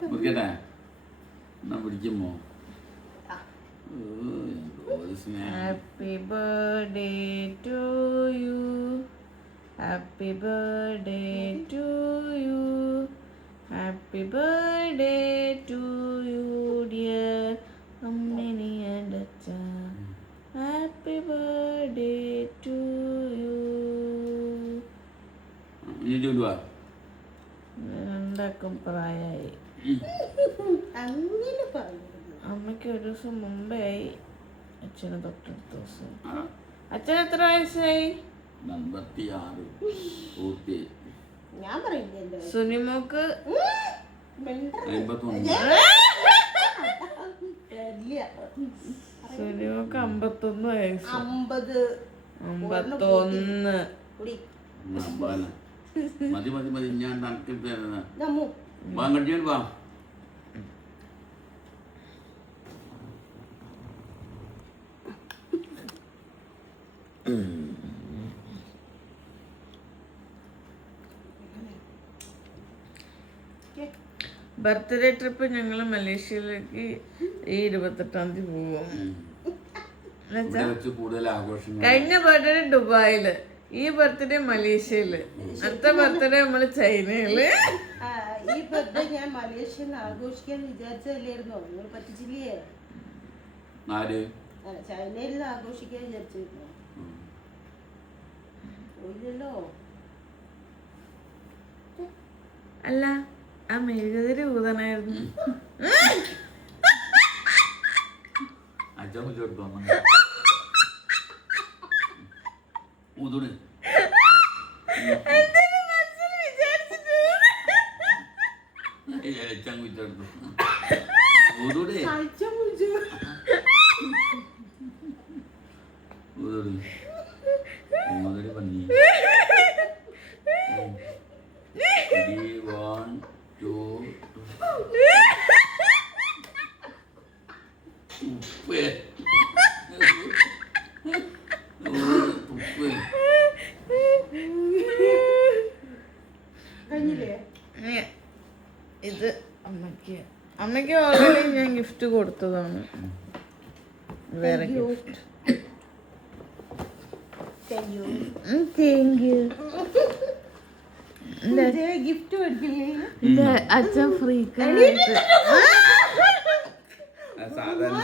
മുറിക്കട്ടെ എന്നാ പിടിക്കുമോ? Happy birthday to you, happy birthday to you, happy birthday to you dear Ammani and അച്ഛ, happy birthday to you. രണ്ടാക്കും പ്രായമായി. അങ്ങനെ പറഞ്ഞു. അമ്മയ്ക്ക് ഒരു ദിവസം മുമ്പേ ആയി, അച്ഛന് തൊട്ടടുത്ത ദിവസം. അച്ഛൻ എത്ര വയസ്സായി? 56 ഞാൻ പറയില്ല. സുനിമോക്ക് 51. സുനിമോക്ക് 51 വയസ്സ്. 51. മതി മതി മതി, ഞാൻ വാങ്ങട്ടിയാണ് വാ. ബർത്ത്ഡേ ട്രിപ്പ് ഞങ്ങൾ മലേഷ്യയിലേക്ക് ഈ 28-ാം തീയതി പോവും. കഴിഞ്ഞ ബർത്ത്ഡേ ദുബായില്, ഈ ബർത്ത്ഡേ മലേഷ്യയില്, അടുത്ത ബർത്ത്ഡേ നമ്മള് ചൈനയില്. ഈ ബർത്ത്ഡേ ഞാൻ മലേഷ്യയിൽ ആഘോഷിക്കാൻ വിചാരിച്ചതല്ലായിരുന്നോ? നിങ്ങൾ പറ്റിച്ചില്ലേ? ചൈനയിൽ ആഘോഷിക്കാൻ വിചാരിച്ചിരുന്നോ? ഇല്ലല്ലോ. അല്ല, ആ മെഴുകുതിരി ഊതനായിരുന്നു. ഊതൂടെ പന്നി. 1 2 ഉപ്പ് ഇത് അമ്മയ്ക്ക് ഓൾറെഡി ഞാൻ ഗിഫ്റ്റ് കൊടുത്തതാണ്. വേറെ ഗിഫ്റ്റ്. Thank you. ഗിഫ്റ്റ് മേടിക്കില്ലേ? അച്ഛൻ ഫ്രീ സാധാരണ